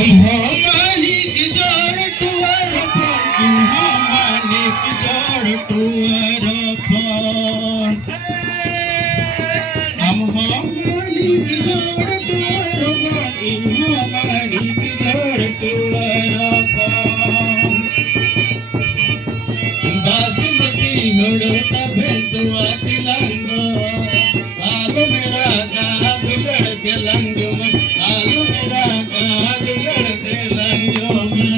मानिक जोड़ tour phone Manik जोड़ tour phone हम मानिक जोड़ टुअर फोन मानिक जोड़ टुअर फोन बासमती हुड़ता भेंतुआ तिलंगो आलू मेरा गाग लड़के लंग में आलू मेरा गाग लड़के लंगो में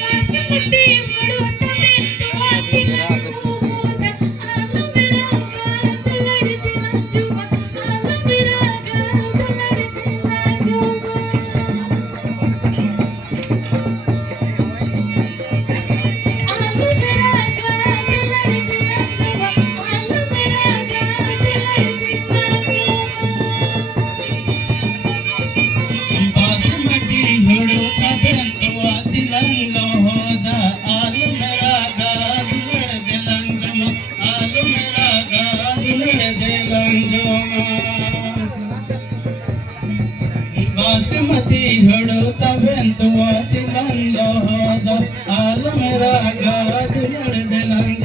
बासमती हुड़ता भेंतुआ तिलंगो आलू मेरा गाग लड़के लंजुमा आलू मेरा गाग लड़के लंजुमा आलू मेरा गाग लड़के लंजुमा आलू मेरा गाग लड़के लंजुमा बासमती हुड़ता भेंतुआ तिलंगो होदा आलू मेरा गाग लड़के लंग में आलू मेरा गाग लड़के लंगो में बासमती हुड़ता भेंतुआ तिलंगो होदा आलू मेरा गाग लड़के लंग